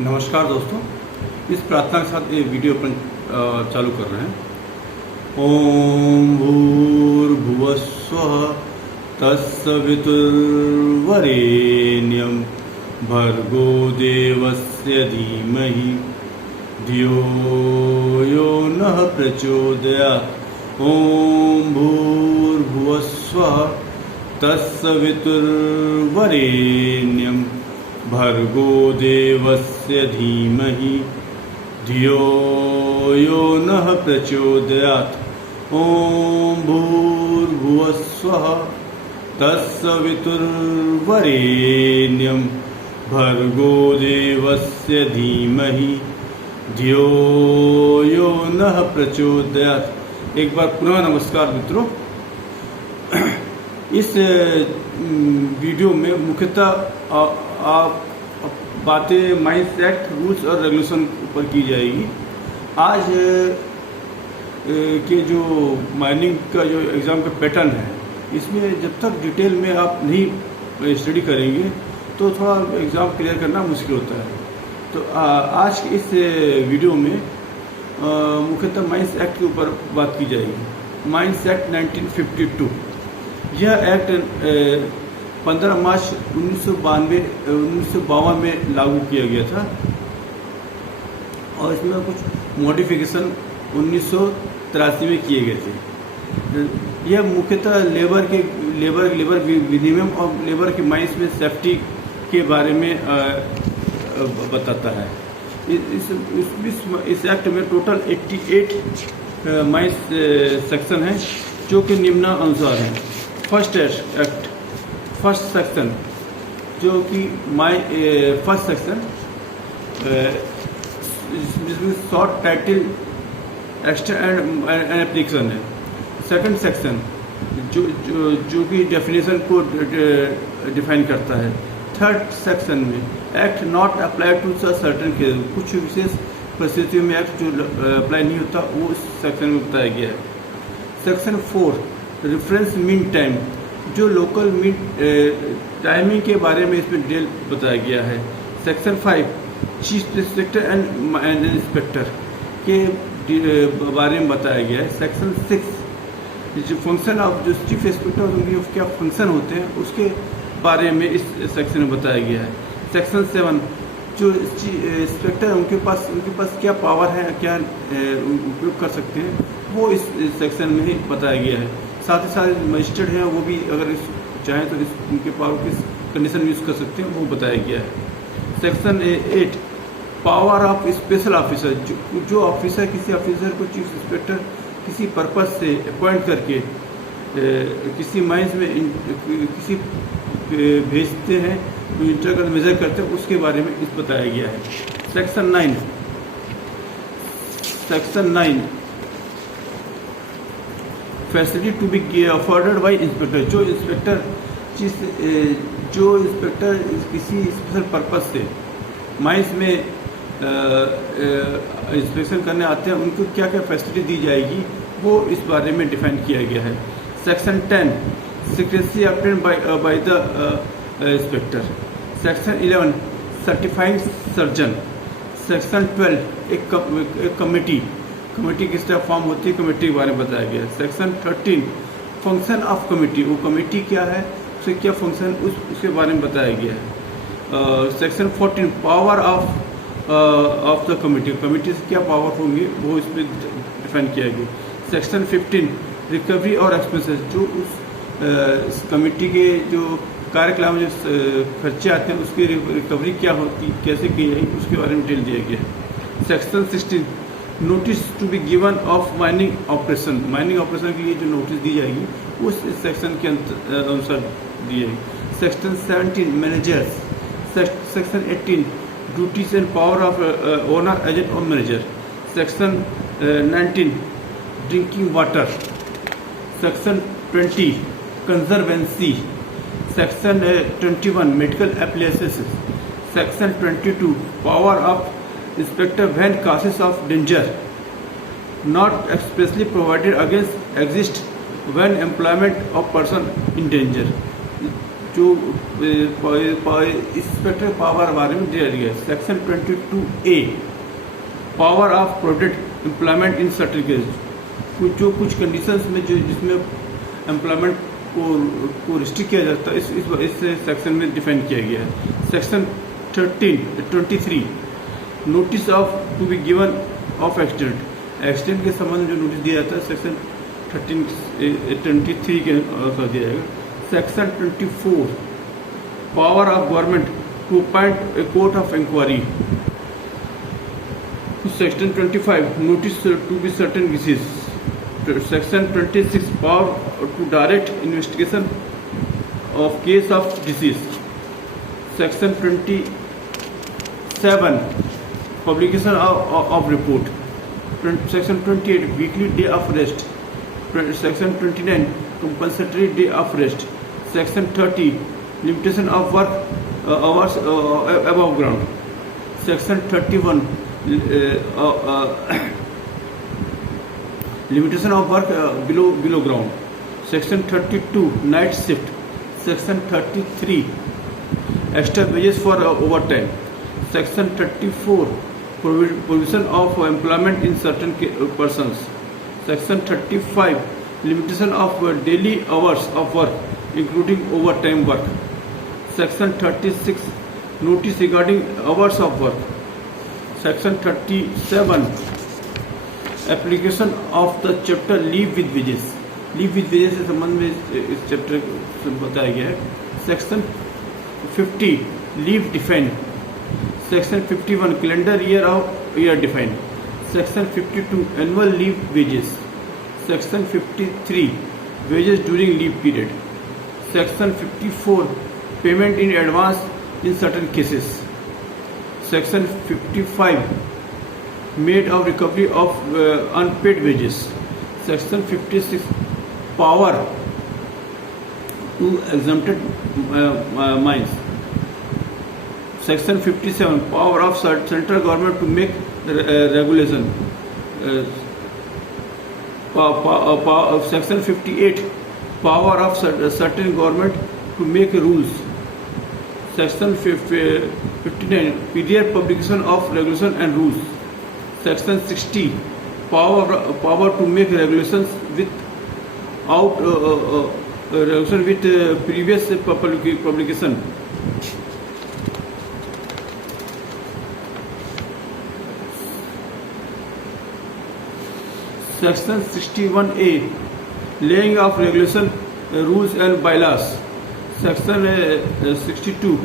नमस्कार दोस्तों, इस प्रार्थना के साथ ये वीडियो अपन चालू कर रहे हैं। ओम भूर्भुवस्वः तत्सवितुर्वरेण्यं भर्गो देवस्य धीमहि धियो यो नः प्रचोदयात्। ओम भूर्भुवस्वः तत्सवितुर्वरेण्यं भर्गो देवस्य धीमहि धियो यो नः प्रचोदयात्। ओम भूर्भुवस्वः तत्सवितुर्वरेण्यं भर्गो देवस्य धीमहि धियो यो नः प्रचोदयात्। एक बार पुनः नमस्कार मित्रों। इस वीडियो में मुख्यतः आप बातें माइंस एक्ट, रूल्स और रेगुलेशन पर की जाएगी। आज के जो माइनिंग का जो एग्ज़ाम का पैटर्न है, इसमें जब तक डिटेल में आप नहीं स्टडी करेंगे तो थोड़ा एग्ज़ाम क्लियर करना मुश्किल होता है। तो आज के इस वीडियो में मुख्यतः माइंस एक्ट के ऊपर बात की जाएगी। माइंस एक्ट 1952, यह एक्ट 15 मार्च 1952 में लागू किया गया था और इसमें कुछ मॉडिफिकेशन 1983 में किए गए थे। यह मुख्यतः लेबर विनियम और लेबर के माइंस में सेफ्टी के बारे में बताता है। इस एक्ट में टोटल 88 माइंस सेक्शन हैं जो कि निम्नानुसार हैं। फर्स्ट सेक्शन जो कि फर्स्ट सेक्शन जिसमें short title extra and application है। सेकंड सेक्शन जो कि डेफिनेशन को डिफाइन करता है। थर्ड सेक्शन में act not apply to certain case, कुछ विशेष परिस्थितियों में एक्ट जो अप्लाई नहीं होता वो इस सेक्शन में बताया गया है। सेक्शन 4 रेफरेंस मीन टाइम, जो लोकल मीन टाइमिंग के बारे में इसमें डिटेल बताया गया है। Section 5 chief inspector and inspector के बारे में बताया गया है। सेक्शन 6 जो फंक्शन ऑफ जो चीफ इंस्पेक्टर उनके क्या फंक्शन होते हैं उसके बारे में इस सेक्शन में बताया गया है। सेक्शन 7 जो इंस्पेक्टर उनके पास क्या पावर है, क्या उपयोग कर सकते हैं, वो इस सेक्शन में ही बताया गया है। साथ ही साथ मजिस्ट्रेट हैं, वो भी अगर चाहें तो उनके पावर किस कंडीशन में यूज़ कर सकते हैं वो बताया गया है। Section 8 power of special officer, जो ऑफिसर किसी ऑफिसर को चीफ इंस्पेक्टर किसी पर्पस से अपॉइंट करके किसी माइंस में किसी भेजते हैं, इंटर मेजर करते हैं, उसके बारे में इस बताया गया है। Section 9 facility to be afforded by inspector, जो इंस्पेक्टर किसी स्पेशल पर्पस से माइंस में इंस्पेक्शन करने आते हैं, उनको क्या क्या फैसिलिटी दी जाएगी वो इस बारे में डिफाइन किया गया है। Section 10 secrecy obtained by the inspector. Section 11 certifying surgeon. Section 12 एक कमेटी किस तरह फॉर्म होती है, कमेटी के बारे में बताया गया है। सेक्शन 13 फंक्शन ऑफ कमेटी, वो कमेटी क्या है, उसके क्या फंक्शन उसके बारे में बताया गया है। Section 14 power of the committee से क्या पावर होंगे वो इसमें डिफाइन किया गया। सेक्शन 15 रिकवरी और एक्सपेंसेस, जो उस कमेटी के जो कार्यकलाप में जो खर्चे आते हैं उसकी रिकवरी क्या होती, कैसे की जाएगी, उसके बारे में डिटेल दिया गया है। Section 16 notice to be given of mining operation के लिए जो नोटिस दी जाएगी उस सेक्शन के अनुसार दी जाएगी। Section 17 managers. Section 18 duties and power of owner agent और manager. Section 19 drinking water. Section 20 conservancy. Section 21 medical appliances. Section 22 power of inspector when causes of danger not expressly provided against exist when employment of person in danger। जो inspector power बारे में दिया गया है। Section 22A power of protect employment in certain case, कुछ conditions में जो जिसमें एम्प्लॉयमेंट को रिस्ट्रिक्ट किया जाता है, इस सेक्शन में डिफाइन किया गया है। Section 23 notice of to be given of accident के संबंध में जो नोटिस दिया जाता है सेक्शन 23 के अनुसार दिया जाएगा। Section 24 power of government to appoint a court of inquiry. Section 25 notice to be certain cases. Section 26 power to direct investigation of case of disease. Section 27 publication of report. Section 28 weekly day of rest. Section 29 compulsory day of rest. Section 30 limitation of work hours above ground. Section 31 limitation of work below ground. Section 32 night shift. Section 33 extra wages for overtime. Section 34 provision of employment in certain persons. Section 35 limitation of daily hours of work including overtime work. Section 36 notice regarding hours of work. Section 37 application of the chapter leave with wages. Leave with wages के संबंध में इस chapter बताया गया है। Section 50 leave define. Section 51 calendar year define. Section 52 annual leave wages. Section 53 wages during leave period. Section 54 payment in advance in certain cases. Section 55 made of recovery of unpaid wages. Section 56 power to exempted mines. Section 57 power of central government to make regulation. Section 58 power of certain government to make rules. Section 59 period publication of regulation and rules. Section 60 power to make regulations without regulation with previous publication. Section 61A laying of regulation rules and bylaws. Section 62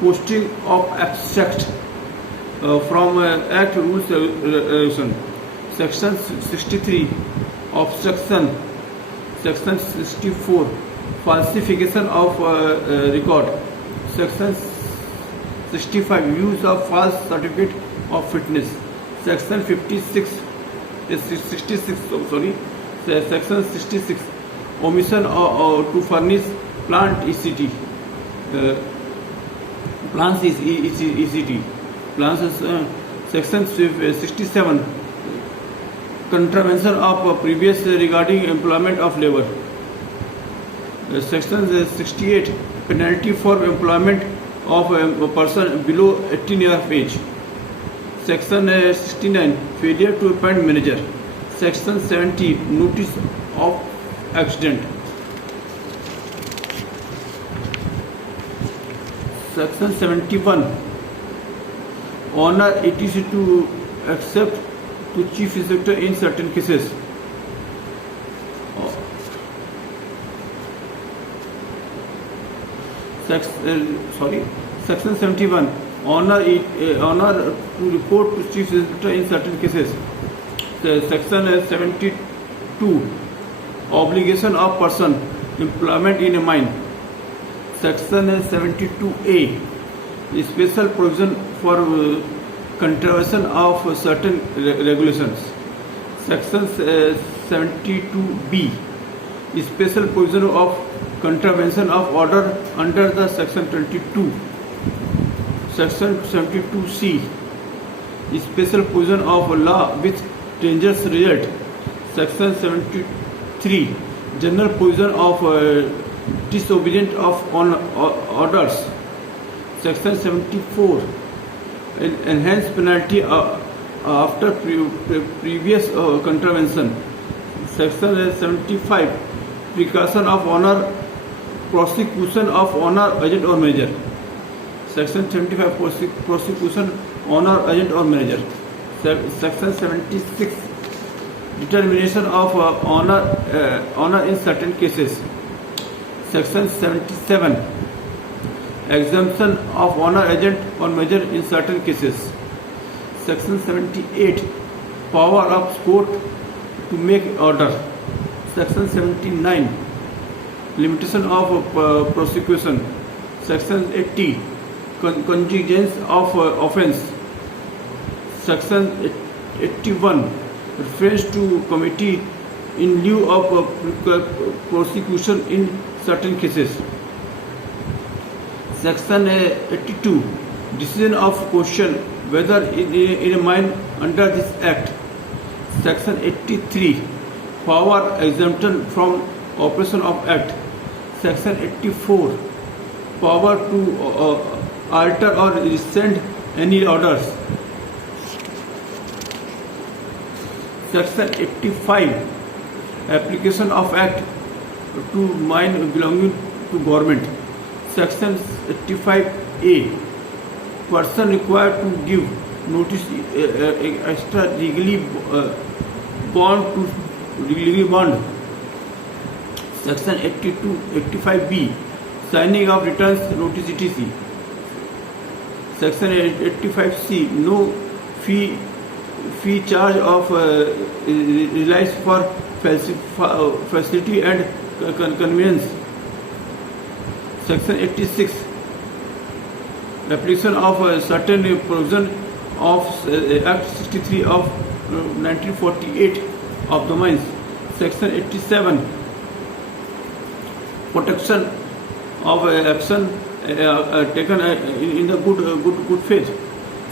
posting of abstract from act rules regulation. Section 63 obstruction. Section 64 falsification of record. Section 65 use of false certificate of fitness. Section 66 omission to furnish plant ECT. Plans is ECT. Plans is section 67 contravention of previous regarding employment of labor. Section 68 penalty for employment of a person below 18 years of age. Section 69 failure to appoint manager. Section 70 notice of accident. Section 71 honor etc to accept to chief inspector in certain cases. Section 71 honor to report to chief inspector in certain cases. Section 72 obligation of person employment in a mine. Section 72A special provision for contravention of certain regulations. Section 72B special provision of contravention of order under the section 22. Section 72C special provision of law with dangerous result. Section 73 general provision of disobedient of orders. Section 74, enhanced penalty after previous contravention. Section 75, precaution of honor, prosecution of honor agent or manager. Section 75, prosecution honor agent or manager. Section 76, determination of honor in certain cases. Section 77, exemption of honor agent or manager in certain cases. Section 78, power of court to make order. Section 79, limitation of prosecution. Section 80, contingence of offence. Section 81, reference to committee in lieu of prosecution in certain cases. Section 82, decision of question whether in a mine under this act. Section 83, power exemption from operation of act. Section 84, power to alter or rescind any orders. Section 85, application of act to mine belonging to government. Section 85A, person required to give notice extra legally bond. Section 85B, signing of returns notice etc. Section 85C, no fee charge of relies for facility and convenience. Section 86, application of certain provision of Act 63 of 1948 of the mines. Section 87, protection of action taken in the good faith.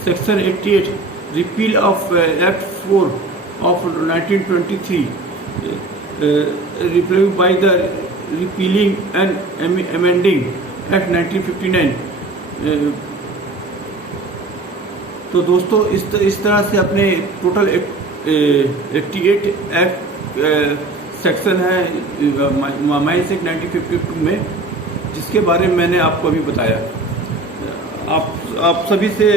Section 88, repeal of Act 4 of 1923, repealed by the repealing and amending Act 1959. तो दोस्तों इस तरह से अपने total 88 act section है mines act 1952 में, जिसके बारे में मैंने आपको अभी बताया। आप सभी से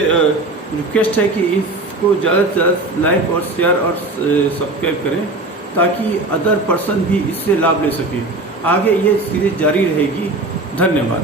रिक्वेस्ट है कि इसको ज़्यादा से ज़्यादा लाइक और शेयर और सब्सक्राइब करें, ताकि अदर पर्सन भी इससे लाभ ले सके। आगे ये सीरीज जारी रहेगी। धन्यवाद।